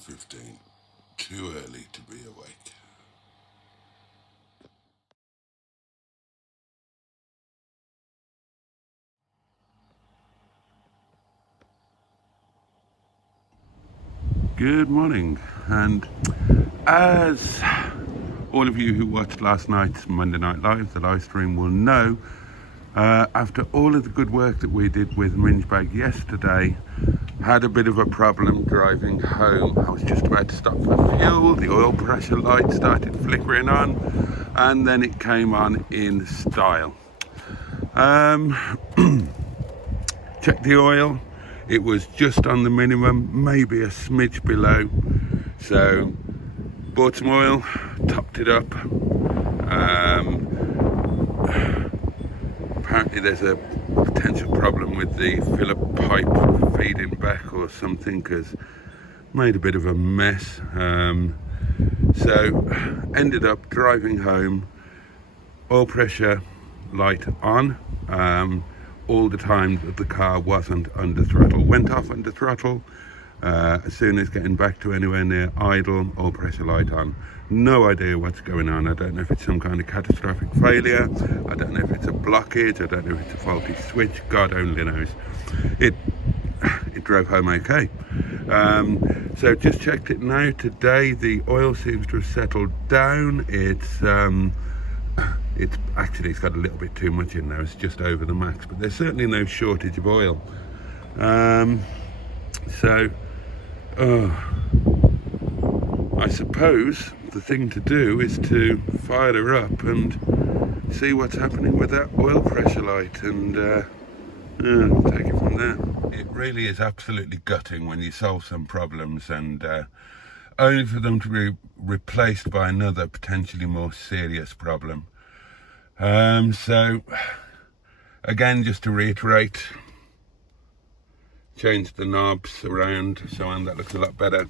9:15. Too early to be awake. Good morning, and as all of you who watched last night's Monday Night Live, the live stream, will know, after all of the good work that we did with Mingebag yesterday, had a bit of a problem driving home. I was just about to stop for fuel, the oil pressure light started flickering on, and then it came on in style. Checked the oil, it was just on the minimum, maybe a smidge below, so bought some oil, topped it up. Apparently there's a potential problem with the Phillip pipe feeding back or something, because made a bit of a mess. So ended up driving home, oil pressure light on, all the time that the car wasn't under throttle. Went off under throttle as soon as getting back to anywhere near idle, oil pressure light on. No idea what's going on. I don't know if it's some kind of catastrophic failure, I don't know if it's a blockage, I don't know if it's a faulty switch, God only knows. It drove home okay. So just checked it now today. The oil seems to have settled down. It's actually, it's got a little bit too much in there. It's just over the max, but there's certainly no shortage of oil. I suppose the thing to do is to fire her up and see what's happening with that oil pressure light, and take it from there. It really is absolutely gutting when you solve some problems and only for them to be replaced by another potentially more serious problem. So again, just to reiterate, change the knobs around, so on, that looks a lot better.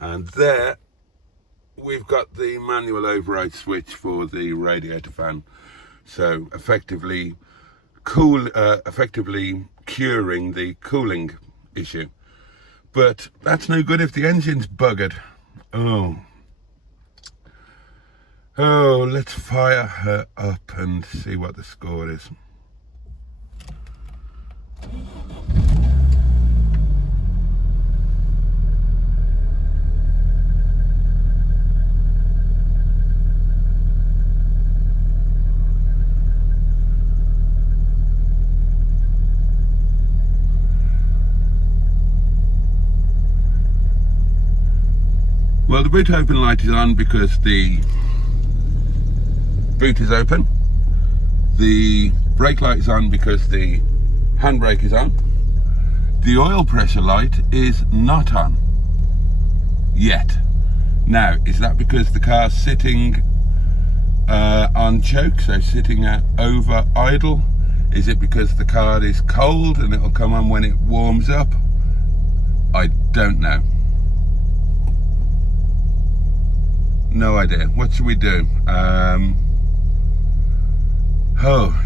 And there we've got the manual override switch for the radiator fan, so effectively curing the cooling issue. But that's no good if the engine's buggered. Oh, let's fire her up and see what the score is. Well, the boot open light is on because the boot is open. The brake light is on because the handbrake is on. The oil pressure light is not on yet. Now, is that because the car's sitting on choke, so sitting at over idle? Is it because the car is cold and it'll come on when it warms up? I don't know. No idea. What should we do?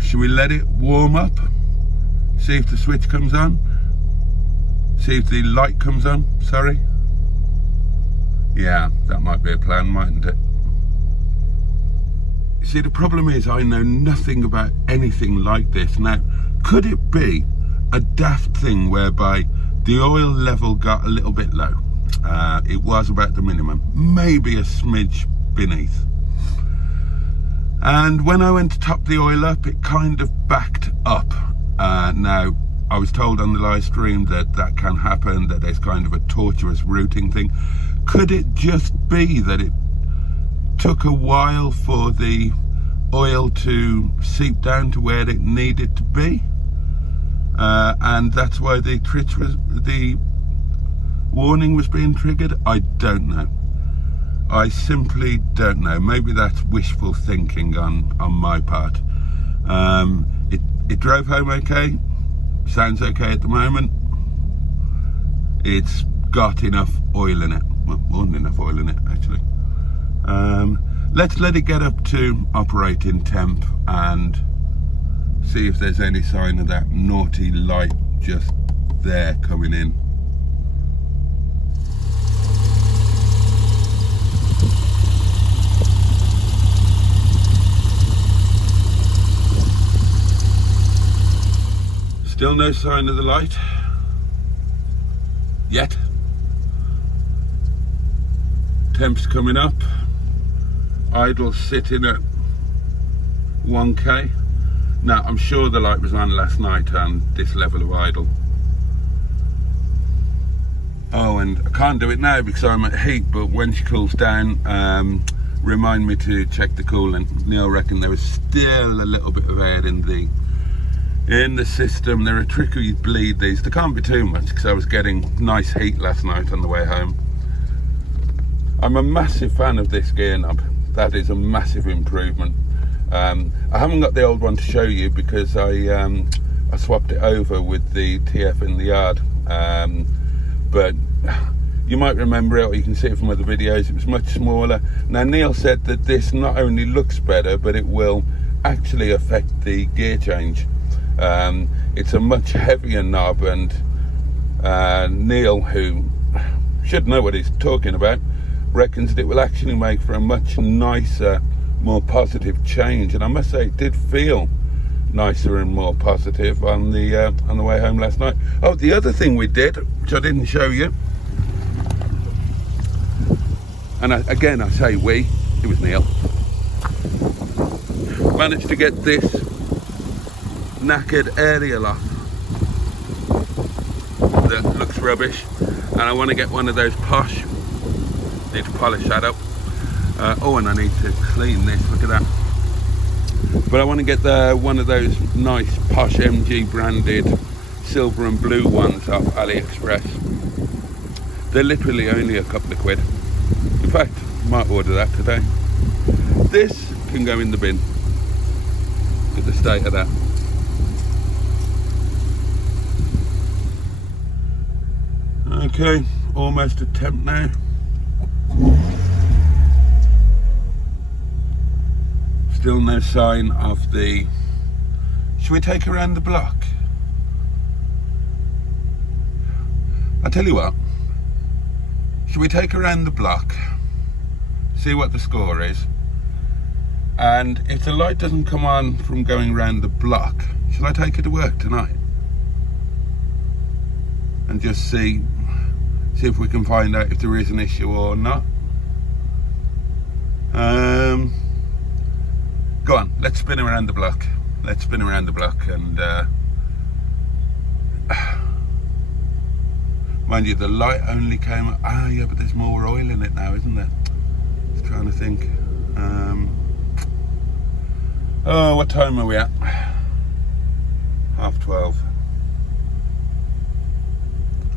Should we let it warm up? See if the switch comes on? See if the light comes on, sorry? Yeah, that might be a plan, mightn't it? See, the problem is I know nothing about anything like this. Now, could it be a daft thing whereby the oil level got a little bit low? It was about the minimum, maybe a smidge beneath. And when I went to top the oil up, it kind of backed up. Now, I was told on the live stream that that can happen, that there's kind of a tortuous routing thing. Could it just be that it took a while for the oil to seep down to where it needed to be? And that's why the warning was being triggered? I don't know. I simply don't know. Maybe that's wishful thinking on my part. It drove home okay. Sounds okay at the moment. It's got enough oil in it. Well, more than enough oil in it, actually. Let's let it get up to operating temp and see if there's any sign of that naughty light just there coming in. Still no sign of the light yet. Temps coming up. Idle sitting at 1k. Now I'm sure the light was on last night on this level of idle. Oh, and I can't do it now because I'm at heat, but when she cools down, remind me to check the coolant. Neil reckoned there was still a little bit of air in the system. They're a tricky bleed these. They can't be too much because I was getting nice heat last night on the way home. I'm a massive fan of this gear knob. That is a massive improvement. I haven't got the old one to show you because I swapped it over with the TF in the yard. But you might remember it, or you can see it from other videos. It was much smaller. Now Neil said that this not only looks better, but it will actually affect the gear change. It's a much heavier knob, and Neil, who should know what he's talking about, reckons that it will actually make for a much nicer, more positive change. And I must say, it did feel nicer and more positive on the way home last night. Oh, the other thing we did, which I didn't show you, and again I say we, it was Neil, managed to get this knackered aerial off that looks rubbish, and I want to get one of those posh, need to polish that up. Oh, and I need to clean this, look at that. But I want to get one of those nice posh MG branded silver and blue ones off AliExpress. They're literally only a couple of quid. In fact, I might order that today. This can go in the bin. Look at the state of that. Okay, almost at temp now. Still no sign of the... Should we take her around the block? I'll tell you what. Should we take her around the block, see what the score is, and if the light doesn't come on from going around the block, shall I take her to work tonight? And just see if we can find out if there is an issue or not. Go on, let's spin around the block. Let's spin around the block and mind you, the light only came up. Ah, yeah, but there's more oil in it now, isn't there? Just trying to think. Oh, what time are we at? 12:30.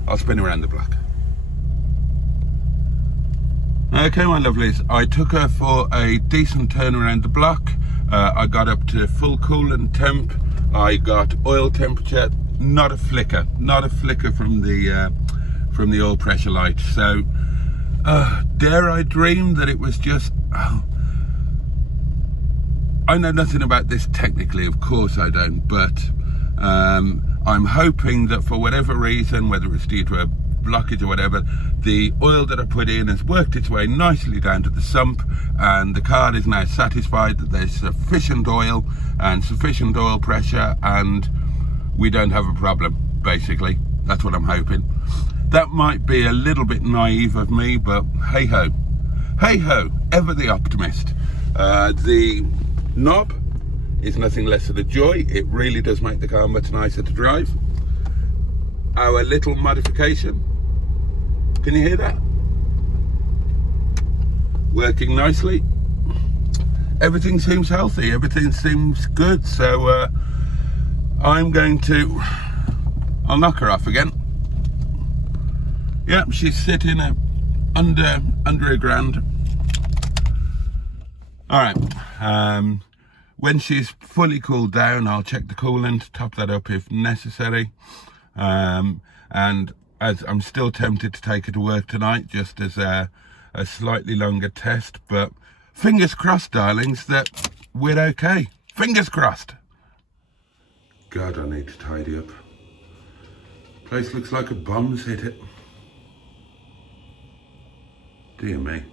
I'll spin around the block. Okay, my lovelies, I took her for a decent turn around the block. I got up to full coolant temp. I got oil temperature, not a flicker from the oil pressure light. So, dare I dream that it was just... Oh, I know nothing about this technically, of course I don't, but I'm hoping that for whatever reason, whether it's due to a blockage or whatever, the oil that I put in has worked its way nicely down to the sump, and the car is now satisfied that there's sufficient oil and sufficient oil pressure, and we don't have a problem, basically. That's what I'm hoping. That might be a little bit naive of me, but hey ho, ever the optimist. The knob is nothing less than a joy. It really does make the car much nicer to drive. Our little modification, can you hear that? Working nicely. Everything seems healthy, everything seems good, so I'm going to... I'll knock her off again. Yep, she's sitting at under £1,000. Alright, when she's fully cooled down, I'll check the coolant, top that up if necessary. And as I'm still tempted to take her to work tonight, just as a slightly longer test, but fingers crossed, darlings, that we're okay. Fingers crossed. God, I need to tidy up. Place looks like a bomb's hit it. Dear me.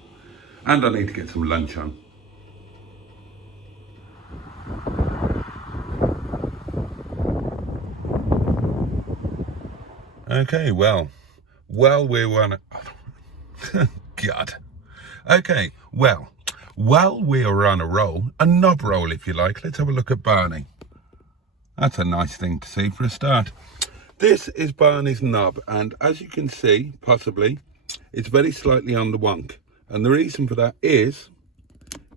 And I need to get some lunch on. Okay, well, while we were on God. Okay, well, while we are on a roll, a knob roll if you like, let's have a look at Barney. That's a nice thing to see for a start. This is Barney's knob, and as you can see, possibly, it's very slightly on the wonk. And the reason for that is,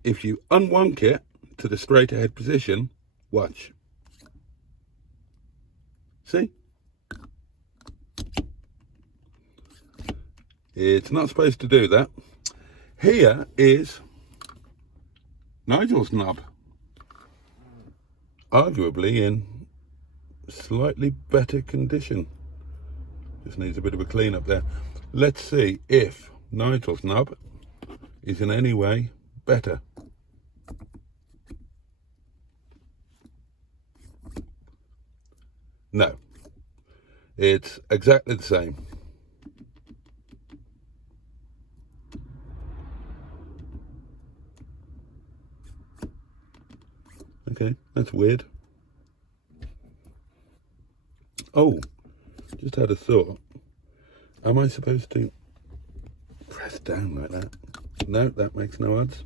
if you unwonk it to the straight ahead position, watch. See? It's not supposed to do that. Here is Nigel's knob. Arguably in slightly better condition. Just needs a bit of a clean up there. Let's see if Nigel's knob is in any way better. No, it's exactly the same. Okay, that's weird. Oh, just had a thought. Am I supposed to press down like that? No, that makes no odds.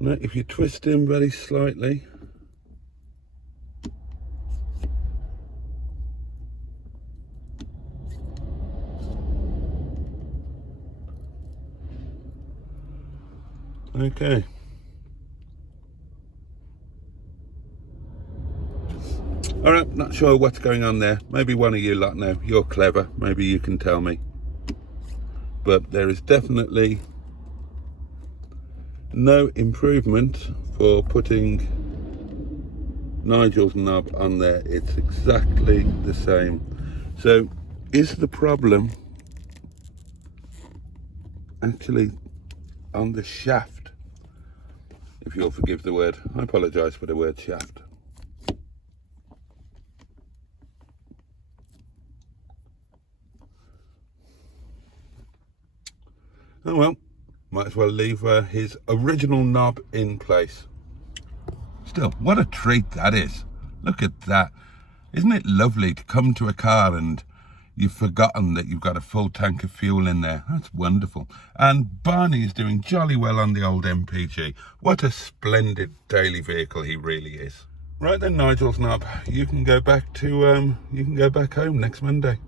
No, if you twist him very slightly. Okay. All right, not sure what's going on there. Maybe one of you lot know. You're clever. Maybe you can tell me. But there is definitely no improvement for putting Nigel's knob on there. It's exactly the same. So is the problem actually on the shaft? If you'll forgive the word. I apologise for the word shaft. Oh well, might as well leave his original knob in place. Still, what a treat that is. Look at that. Isn't it lovely to come to a car and you've forgotten that you've got a full tank of fuel in there? That's wonderful. And Barney is doing jolly well on the old MPG. What a splendid daily vehicle he really is. Right then, Nigel's knob, you can go back to home next Monday.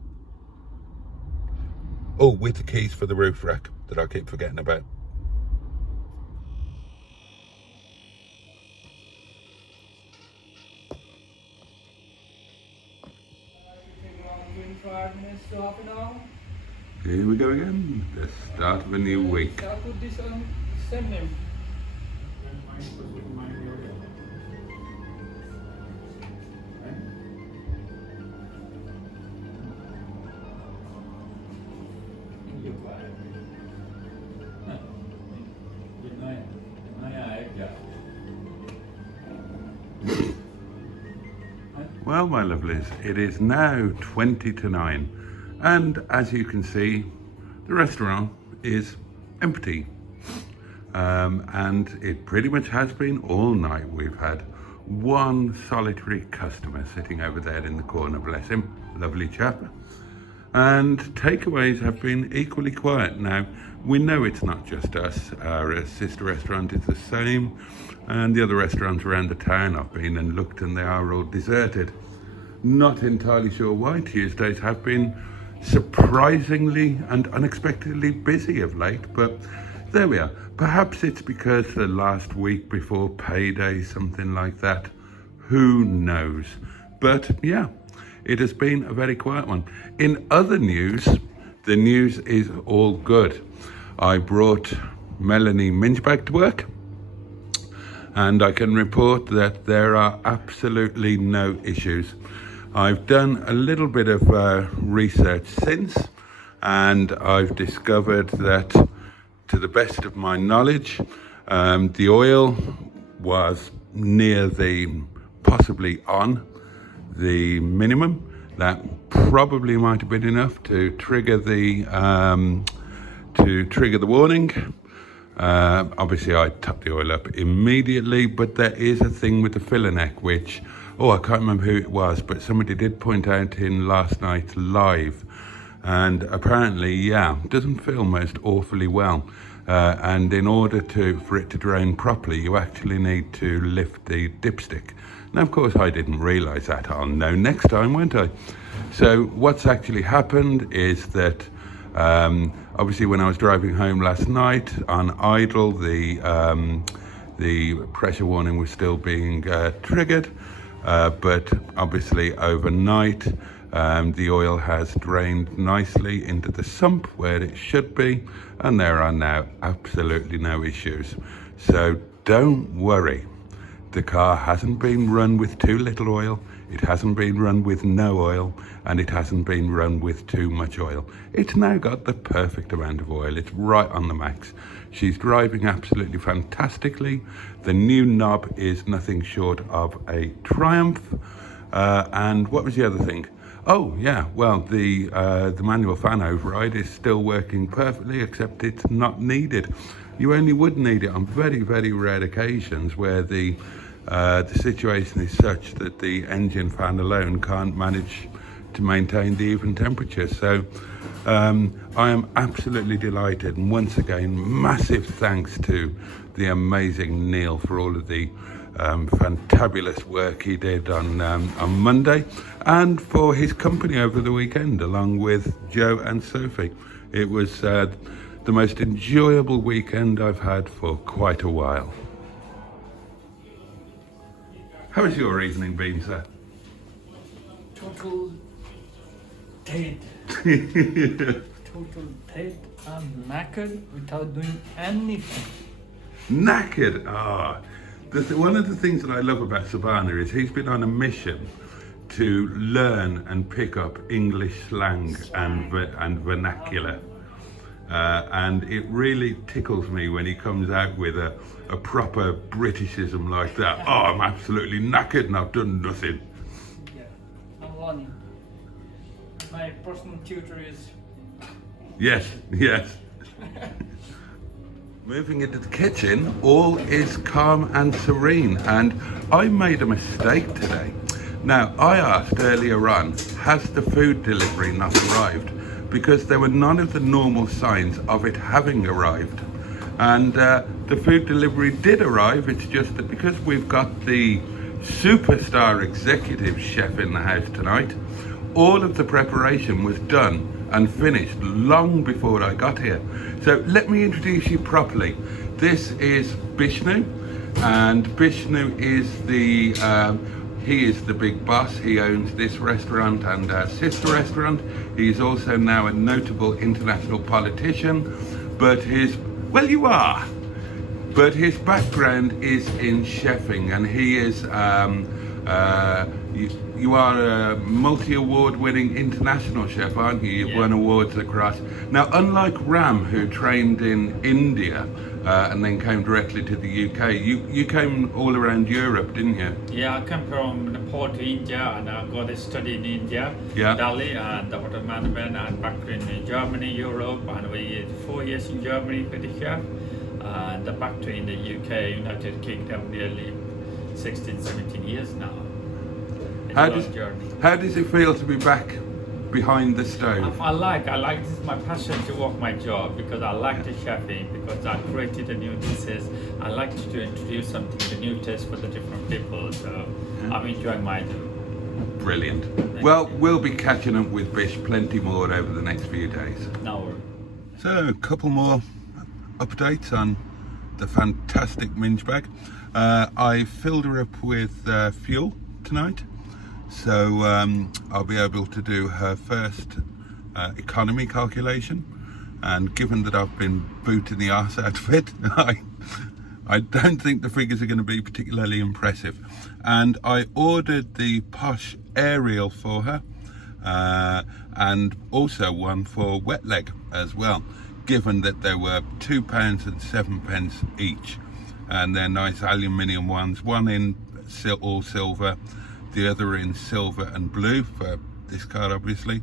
Oh, with the keys for the roof rack that I keep forgetting about. Here we go again, the start of a new week. Well, my lovelies, it is now 20 to 9, and as you can see, the restaurant is empty. And it pretty much has been all night. We've had one solitary customer sitting over there in the corner, bless him, lovely chap. And takeaways have been equally quiet. Now, we know it's not just us. Our sister restaurant is the same, and the other restaurants around the town I've been and looked, and they are all deserted. Not entirely sure why. Tuesdays have been surprisingly and unexpectedly busy of late, but there we are. Perhaps it's because the last week before payday, something like that. Who knows? But yeah, it has been a very quiet one. In other news, the news is all good. I brought Melanie Minge back to work, and I can report that there are absolutely no issues. I've done a little bit of research since, and I've discovered that, to the best of my knowledge, the oil was near possibly on the minimum. That probably might have been enough to trigger the warning. Obviously I topped the oil up immediately, but there is a thing with the filler neck which oh, I can't remember who it was, but somebody did point out in last night's live, and apparently, yeah, doesn't feel most awfully well. And in order for it to drain properly, you actually need to lift the dipstick. Now, of course, I didn't realise that. I'll know next time, won't I? So what's actually happened is that obviously when I was driving home last night on idle, the pressure warning was still being triggered, but obviously overnight the oil has drained nicely into the sump where it should be, and there are now absolutely no issues. So don't worry. The car hasn't been run with too little oil, it hasn't been run with no oil, and it hasn't been run with too much oil. It's now got the perfect amount of oil. It's right on the max. She's driving absolutely fantastically. The new knob is nothing short of a triumph. And what was the other thing? Oh yeah, well, the manual fan override is still working perfectly, except it's not needed. You only would need it on very, very rare occasions where the situation is such that the engine fan alone can't manage to maintain the even temperature. So I am absolutely delighted, and once again, massive thanks to the amazing Neil for all of the fantabulous work he did on Monday, and for his company over the weekend along with Joe and Sophie. It was the most enjoyable weekend I've had for quite a while. How has your evening been, sir? Total dead. Total dead. I'm knackered without doing anything. Knackered? Ah. One of the things that I love about Savannah is he's been on a mission to learn and pick up English slang and vernacular. And it really tickles me when he comes out with a proper Britishism like that. Oh, I'm absolutely knackered and I've done nothing. Yeah, I'm learning. My personal tutor is... Yes. Moving into the kitchen, all is calm and serene, and I made a mistake today. Now, I asked earlier on, has the food delivery not arrived? Because there were none of the normal signs of it having arrived. And the food delivery did arrive. It's just that because we've got the superstar executive chef in the house tonight, all of the preparation was done and finished long before I got here. So let me introduce you properly. This is Bishnu, and Bishnu is he is the big boss. He owns this restaurant and a sister restaurant. He's also now a notable international politician, but his background is in chefing, and he is you are a multi-award winning international chef, aren't you? You've won awards across. Now, unlike Ram, who trained in India and then came directly to the UK, you came all around Europe, didn't you? Yeah, I came from Nepal to India, and I got a study in India, Delhi, and the hotel management, and back in Germany, Europe, and we did 4 years in Germany, British chef, and back to in the UK, United Kingdom, nearly 16, 17 years now. How does it feel to be back behind the stove? I like this is my passion to work my job, because I like the chefing, because I created a new dishes. I like to introduce something, the new taste for the different people, so I'm enjoying my job. Brilliant. Well, we'll be catching up with Bish plenty more over the next few days. No. So, a couple more updates on the fantastic minge bag. I filled her up with fuel tonight. So I'll be able to do her first economy calculation, and given that I've been booting the arse out of it, I don't think the figures are going to be particularly impressive. And I ordered the Posh aerial for her, and also one for Wetleg as well, given that there were £2.07 each, and they're nice aluminium ones, one in all silver, the other in silver and blue for this car, obviously,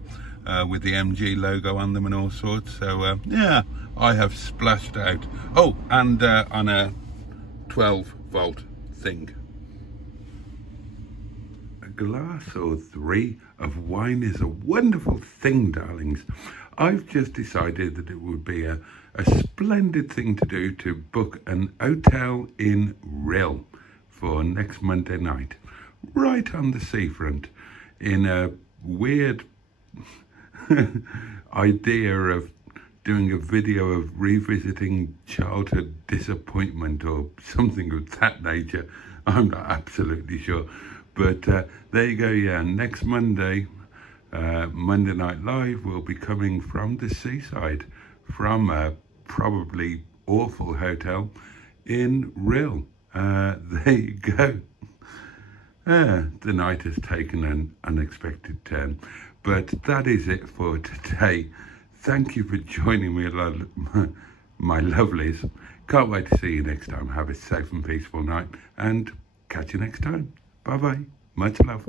with the MG logo on them and all sorts. So yeah, I have splashed out. Oh, and on a 12 volt thing. glass or 3 of wine is a wonderful thing, darlings, I've just decided that it would be a splendid thing to do to book an hotel in Rhyl for next Monday night, right on the seafront, in a weird idea of doing a video of revisiting childhood disappointment or something of that nature. I'm not absolutely sure. But there you go, yeah. Next Monday, Monday Night Live will be coming from the seaside, from a probably awful hotel in Rhyl. There you go. The night has taken an unexpected turn. But that is it for today. Thank you for joining me, my lovelies. Can't wait to see you next time. Have a safe and peaceful night, and catch you next time. Bye-bye. Much love.